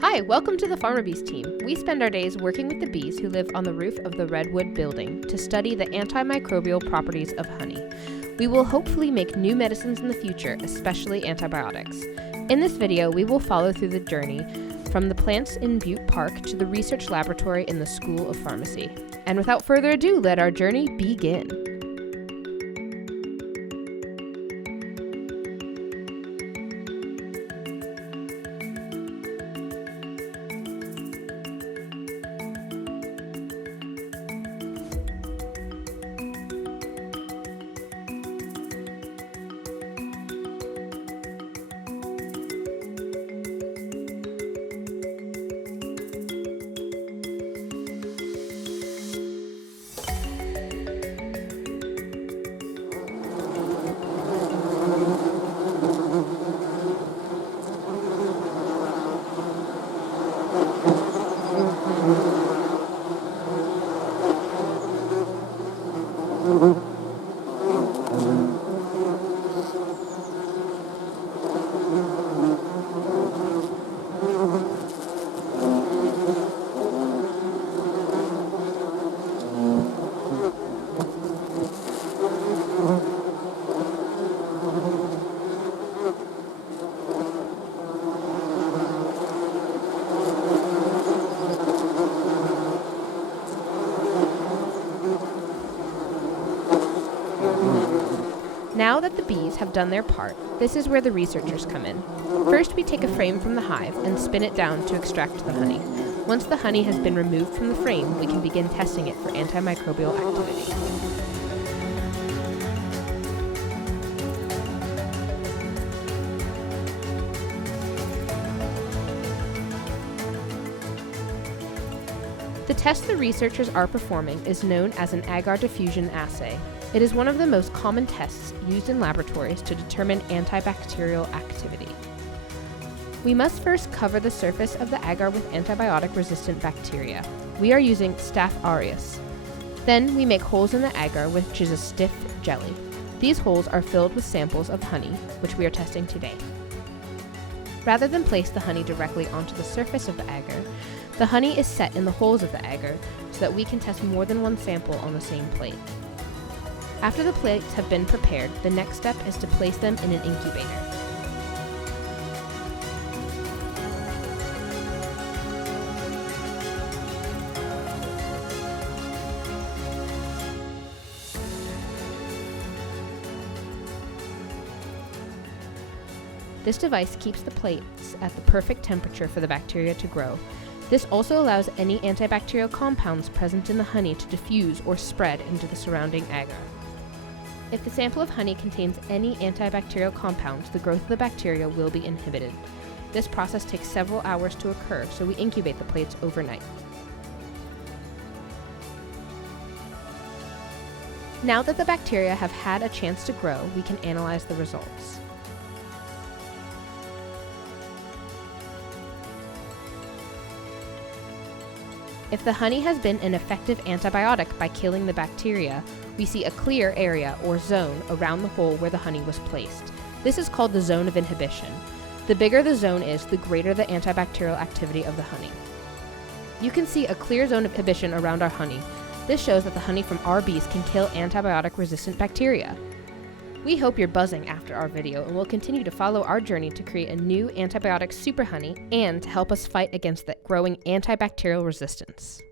Hi, welcome to the Farmer Bees team. We spend our days working with the bees who live on the roof of the Redwood Building to study the antimicrobial properties of honey. We will hopefully make new medicines in the future, especially antibiotics. In this video, we will follow through the journey from the plants in Butte Park to the research laboratory in the School of Pharmacy. And without further ado, let our journey begin. Now that the bees have done their part, this is where the researchers come in. First, we take a frame from the hive and spin it down to extract the honey. Once the honey has been removed from the frame, we can begin testing it for antimicrobial activity. The test the researchers are performing is known as an agar diffusion assay. It is one of the most common tests used in laboratories to determine antibacterial activity. We must first cover the surface of the agar with antibiotic-resistant bacteria. We are using Staph aureus. Then we make holes in the agar, which is a stiff jelly. These holes are filled with samples of honey, which we are testing today. Rather than place the honey directly onto the surface of the agar, the honey is set in the holes of the agar so that we can test more than one sample on the same plate. After the plates have been prepared, the next step is to place them in an incubator. This device keeps the plates at the perfect temperature for the bacteria to grow. This also allows any antibacterial compounds present in the honey to diffuse or spread into the surrounding agar. If the sample of honey contains any antibacterial compounds, the growth of the bacteria will be inhibited. This process takes several hours to occur, so we incubate the plates overnight. Now that the bacteria have had a chance to grow, we can analyze the results. If the honey has been an effective antibiotic by killing the bacteria, we see a clear area or zone around the hole where the honey was placed. This is called the zone of inhibition. The bigger the zone is, the greater the antibacterial activity of the honey. You can see a clear zone of inhibition around our honey. This shows that the honey from our bees can kill antibiotic-resistant bacteria. We hope you're buzzing after our video and will continue to follow our journey to create a new antibiotic super honey and to help us fight against the growing antibacterial resistance.